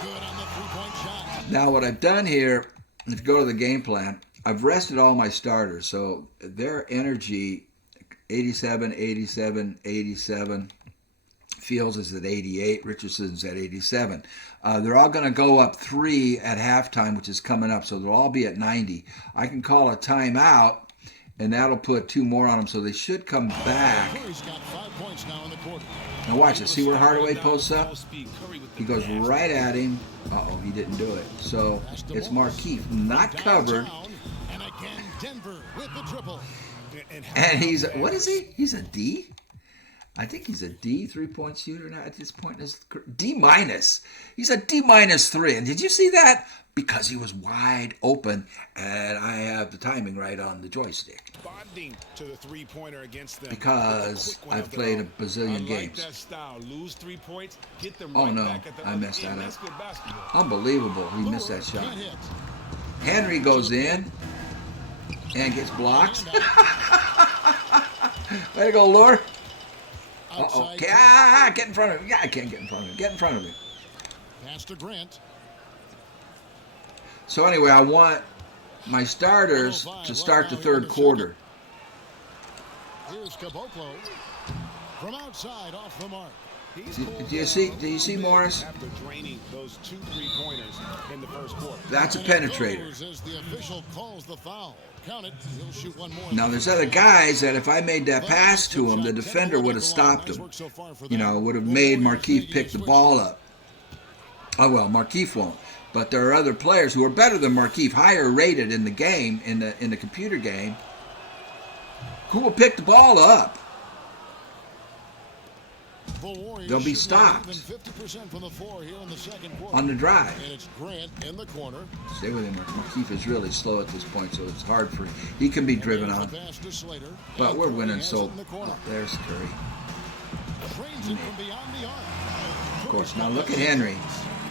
Good on the three-point shot. Now what I've done here, if you go to the game plan, I've rested all my starters, so their energy 87, 87, 87. Fields is at 88. Richardson's at 87. They're all going to go up 3 at halftime, which is coming up, so they'll all be at 90. I can call a timeout, and that'll put 2 more on them, so they should come back. Curry's got 5 points now in the quarter. Now watch this. See where Hardaway posts up? He goes right at him. Uh-oh, he didn't do it. So it's Markieff, not covered. And again, Denver with the triple. And he's, what is he? He's a D? I think he's a D 3-point shooter now at this point in his career. D minus. He's a D minus 3. And did you see that? Because he was wide open, and I have the timing right on the joystick. Bonding to the three-pointer against them. Because I've played a bazillion I like games. that style. Lose 3 points, get them Oh right no, back at the I other messed end. that That's up. good basketball. Unbelievable. He missed that shot. Can't hit. Henry goes in and gets blocked. Way to go, Lure. Uh-oh. Outside Get in front of him. Yeah, I can't get in front of him. Get in front of him. pass to Grant. So anyway, I want my starters to start the third quarter. Here's Caboclo from outside off the mark. Do you see Morris? After draining those 2 3-pointers in the first quarter. That's a And it penetrator. goes as the official calls the foul. Count it. He'll shoot one more. Now there's other guys that if I made that pass to him, the defender would have stopped him. You know, would have made Markeith pick the ball up. Oh well, Markeith won't. But there are other players who are better than Markeith, higher rated in the game, in the computer game, who will pick the ball up. They'll be stopped from the floor here in the second quarter. on the drive. And it's Grant in the corner. Stay with him. Markeith is really slow at this point, so it's hard for him. He can be driven on. Pass to Slater. But And we're Curry winning, has so it in the corner. there's Curry. Trains it from beyond the arc. Of course. Now look at Henry.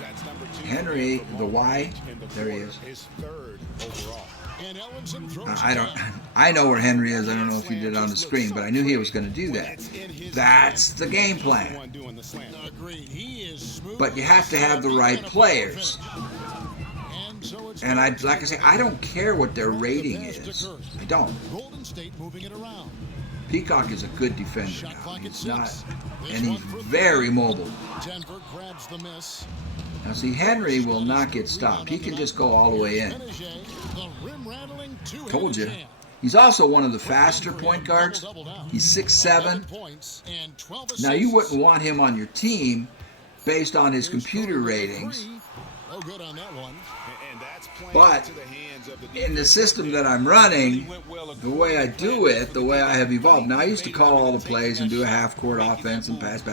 That's number 2. Henry, the Y, in the there he quarter, is. his 3rd overall. And Ellenson throws I it don't. down. I know where Henry is. I don't know if he did it on the screen, but I knew he was going to do that. That's the game plan. One doing the slam. Agreed. He is smooth. But you have to have the right players. And so it's And like I say, I don't care what their rating is. I don't. Golden State moving it around. Peacock is a good defender Shot now. clock at He's not, 6. and he's very mobile. Denver grabs the miss. Now see, Henry will not get stopped. He can just go all the way in. The rim-rattling two-handed Told you. jam. He's also one of the faster point guards. He's 6'7". 11 points and 12 Now you assists. wouldn't want him on your team based on his Here's computer Curry with the ratings. three. No good on that one. And that's playing But into the hands of the in the defense. system that I'm running, the way I do it, the way I have evolved. Now I used to call all the plays and do a half-court offense and pass,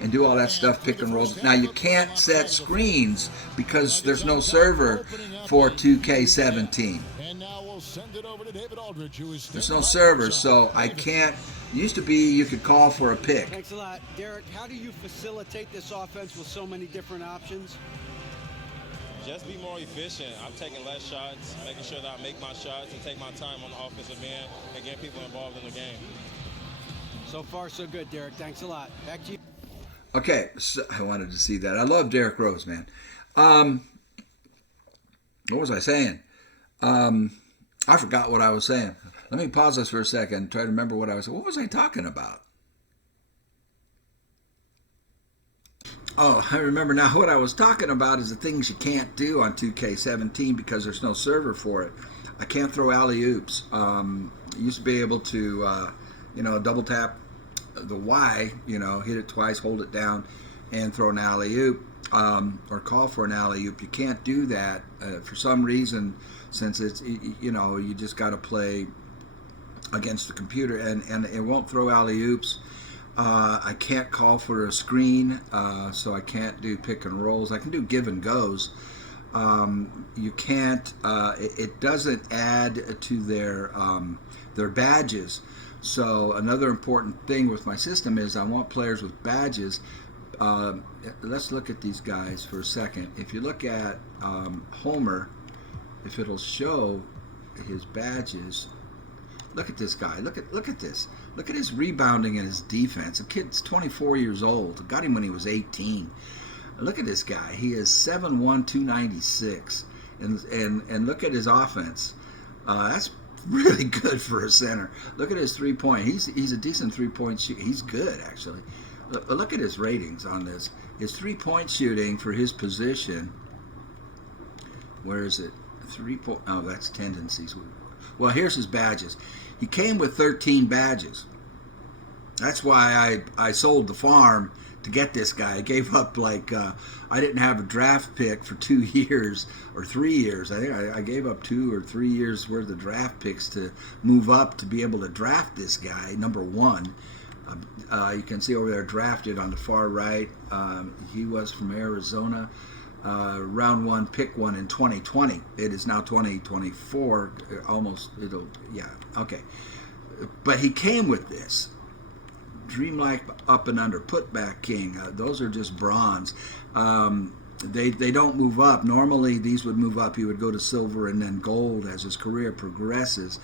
and do all that stuff, pick and rolls. Now you can't set screens because there's no server for 2K17. And now we'll send it over to David Aldridge, who is There's no server, so I can't. Used to be you could call for a pick. Thanks a lot. Derek, how do you facilitate this offense with so many different options? Just be more efficient. I'm taking less shots, making sure that I make my shots and take my time on the offensive end and get people involved in the game. So far, so good, Derek. Thanks a lot. Back to you. Okay, so I wanted to see that. I love Derrick Rose, man. What was I saying? I forgot what I was saying. Let me pause this for a second and try to remember what I was. What was I talking about? Oh, I remember now. What I was talking about is the things you can't do on 2K17 because there's no server for it. I can't throw alley-oops. Used to be able to, double tap the Y, hit it twice, hold it down, and throw an alley-oop or call for an alley-oop. You can't do that for some reason, since it's, you just got to play against the computer, and it won't throw alley-oops. I can't call for a screen, so I can't do pick and rolls. I can do give and goes. You can't. It doesn't add to their badges. So another important thing with my system is I want players with badges. Let's look at these guys for a second. If you look at Homer, if it'll show his badges. Look at this guy. Look at this. Look at his rebounding and his defense. The kid's 24 years old. Got him when he was 18. Look at this guy. He is 7'1", 296. And look at his offense. That's really good for a center. Look at his three-point. He's a decent three-point shooter. He's good, actually. Look at his ratings on this. His three-point shooting for his position. Where is it? 3-point. Oh, that's tendencies. Well, here's his badges. He came with 13 badges. That's why I sold the farm to get this guy. I gave up I didn't have a draft pick for 2 years or 3 years. I think I gave up 2 or 3 years worth of draft picks to move up to be able to draft this guy, number 1. You can see over there drafted on the far right. He was from Arizona. Round 1, pick 1 in 2020. It is now 2024. Okay. But he came with this. Dreamlike up and under, putback king. Those are just bronze. They don't move up. Normally these would move up. He would go to silver and then gold as his career progresses.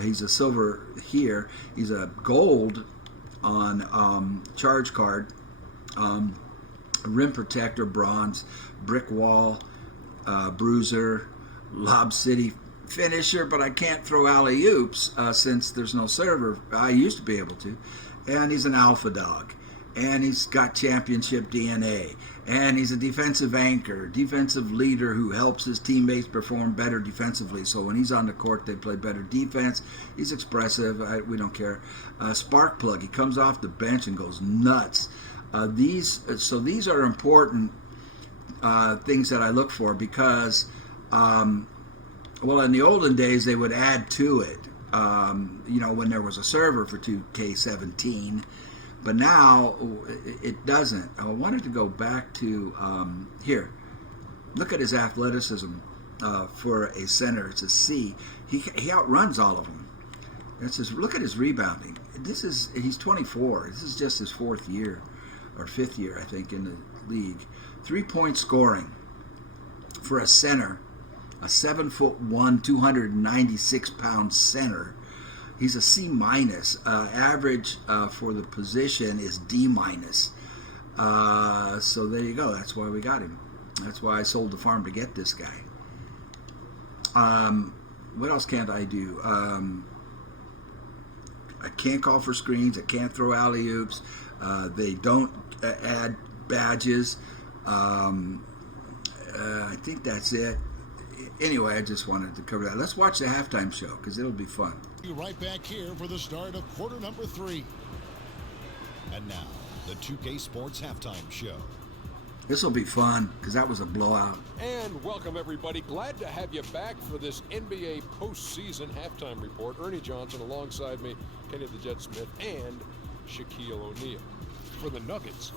He's a silver here. He's a gold on charge card. Rim protector, bronze, brick wall, bruiser, lob city finisher, but I can't throw alley-oops since there's no server. I used to be able to. And he's an alpha dog. And he's got championship DNA. And he's a defensive anchor, defensive leader who helps his teammates perform better defensively. So when he's on the court, they play better defense. He's expressive. We don't care. Spark plug. He comes off the bench and goes nuts. These are important things that I look for because, in the olden days, they would add to it. When there was a server for 2K17, but now it doesn't. I wanted to go back to here. Look at his athleticism for a center. It's a C. He outruns all of them. Look at his rebounding. He's 24. This is just his 4th year or 5th year, I think, in the league. 3-point scoring for a center. A 7'1", 296-pound center. He's a C-. Average for the position is D-. So there you go. That's why we got him. That's why I sold the farm to get this guy. What else can't I do? I can't call for screens. I can't throw alley-oops. They don't add badges. I think that's it. Anyway, I just wanted to cover that. Let's watch the halftime show because it'll be fun. Be right back here for the start of quarter number 3. And now, the 2K Sports halftime show. This will be fun because that was a blowout. And welcome, everybody. Glad to have you back for this NBA postseason halftime report. Ernie Johnson alongside me, Kenny the Jet Smith, and Shaquille O'Neal. For the Nuggets,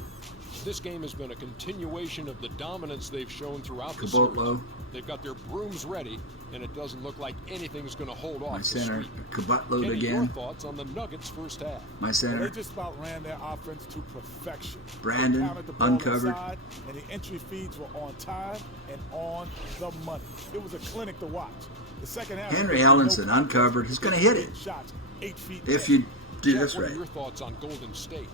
this game has been a continuation of the dominance they've shown throughout the Cabutload. series. They've got their brooms ready, and it doesn't look like anything's going to hold off My the center, sweep. Cabutload Kenny, your again. thoughts on the Nuggets' first half? My center. They just about ran their offense to perfection. Brandon, They counted the ball uncovered. inside, and the entry feeds were on time and on the money. It was a clinic to watch. The second half. Henry Ellenson, uncovered. He's going to hit it. Shots 8 feet If in. you do Jeff, this what right. are your thoughts on Golden State?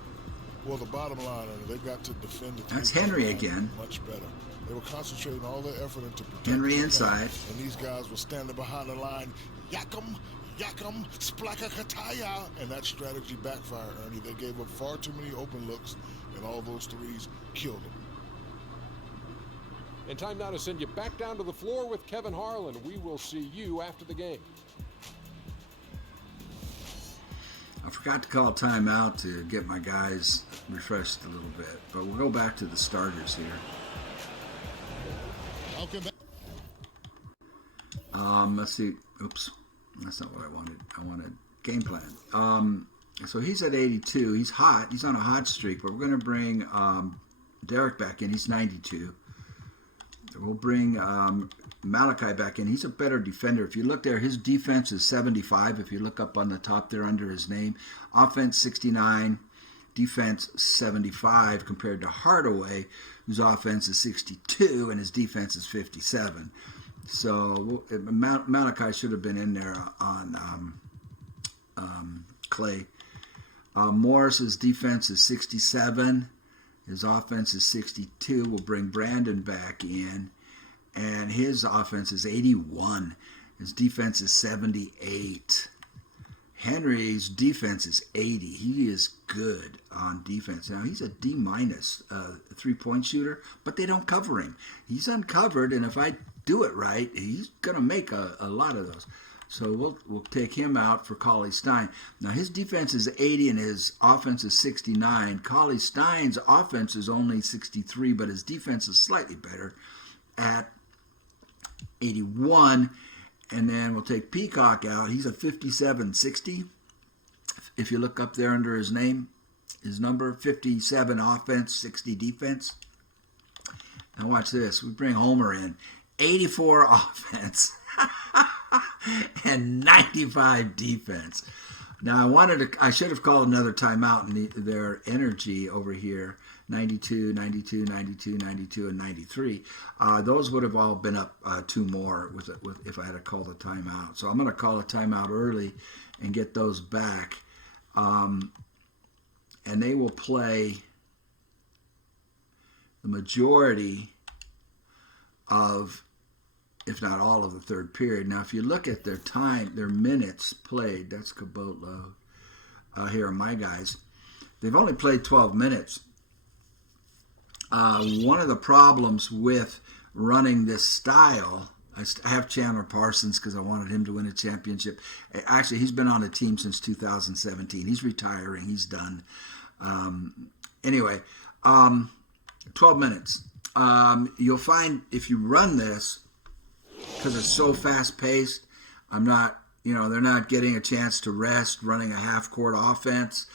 Well, the bottom line, they got to defend the That's three-point Henry line again. much better. They were concentrating all their effort into protecting Henry the inside. paint, and these guys were standing behind the line, yakum, splaka kataya, and that strategy backfired, Ernie. They gave up far too many open looks, and all those threes killed them. And time now to send you back down to the floor with Kevin Harlan. We will see you after the game. I forgot to call timeout to get my guys refreshed a little bit, but we'll go back to the starters here. Welcome back. Let's see. Oops, that's not what I wanted. I wanted game plan. So he's at 82. He's hot. He's on a hot streak, but we're going to bring Derek back in. He's 92. We'll bring Malachi back in. He's a better defender. If you look there, his defense is 75. If you look up on the top there under his name, offense 69, defense 75 compared to Hardaway, whose offense is 62 and his defense is 57. So Malachi should have been in there on Clay. Morris's defense is 67. His offense is 62. We'll bring Brandon back in. And his offense is 81. His defense is 78. Henry's defense is 80. He is good on defense. Now, he's a D- three-point shooter, but they don't cover him. He's uncovered, and if I do it right, he's going to make a lot of those. So we'll take him out for Cauley Stein. Now, his defense is 80 and his offense is 69. Cauley Stein's offense is only 63, but his defense is slightly better at 81. And then we'll take Peacock out. He's a 57-60. If you look up there under his name, his number, 57 offense, 60 defense. Now watch this. We bring Homer in. 84 offense and 95 defense. Now I should have called another timeout in their energy over here. 92, 92, 92, 92, and 93. Those would have all been up 2 more if I had to call the timeout. So I'm going to call a timeout early and get those back. And they will play the majority of, if not all of the third period. Now, if you look at their time, their minutes played, that's Cabutload. Here are my guys. They've only played 12 minutes. One of the problems with running this style, I have Chandler Parsons because I wanted him to win a championship. Actually, he's been on the team since 2017. He's retiring. He's done. Anyway, 12 minutes. You'll find if you run this, because it's so fast-paced, they're not getting a chance to rest running a half-court offense.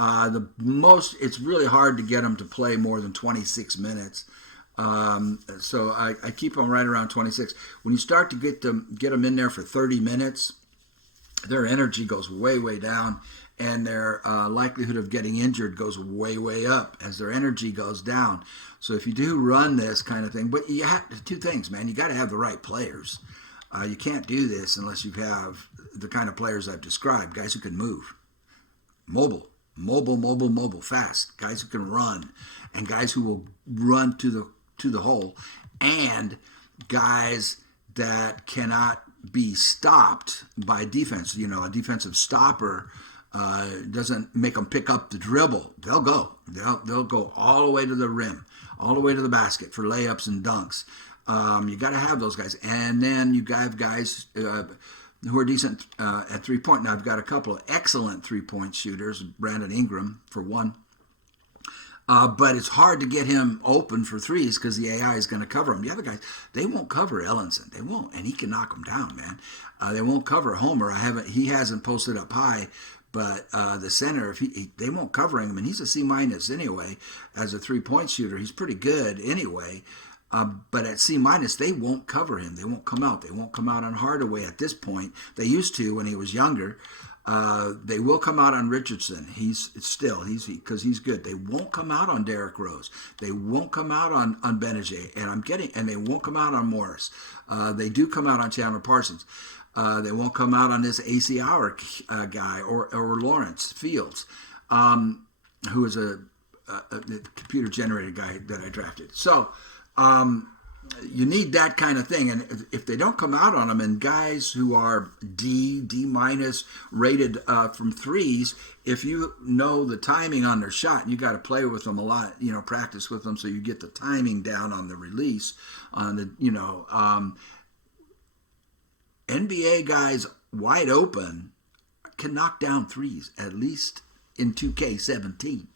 It's really hard to get them to play more than 26 minutes. So I keep them right around 26. When you start to get them in there for 30 minutes, their energy goes way, way down, and their likelihood of getting injured goes way, way up as their energy goes down. So if you do run this kind of thing, but you have 2 things, man. You got to have the right players. You can't do this unless you have the kind of players I've described, guys who can move, mobile, fast, guys who can run, and guys who will run to the hole, and guys that cannot be stopped by defense. A defensive stopper doesn't make them pick up the dribble. They'll go. They'll go all the way to the rim, all the way to the basket for layups and dunks. You got to have those guys, and then you have guys who are decent at 3-point. Now I've got a couple of excellent 3-point shooters. Brandon Ingram for one. But it's hard to get him open for threes because the AI is going to cover him. The other guys, they won't cover Ellenson. They won't, and he can knock them down, man. They won't cover Homer. He hasn't posted up high, but the center, they won't cover him, and he's a C- anyway as a 3-point shooter. He's pretty good anyway. But at C-, they won't cover him. They won't come out. They won't come out on Hardaway at this point. They used to when he was younger. They will come out on Richardson. Because he's good. They won't come out on Derrick Rose. They won't come out on Benajay. And they won't come out on Morris. They do come out on Chandler Parsons. They won't come out on this AC Hour guy or Lawrence Fields, who is a computer generated guy that I drafted. So you need that kind of thing, and if they don't come out on them, and guys who are D- rated from threes, if you know the timing on their shot, you got to play with them a lot, practice with them so you get the timing down on the release. On the NBA guys wide open can knock down threes, at least in 2K17.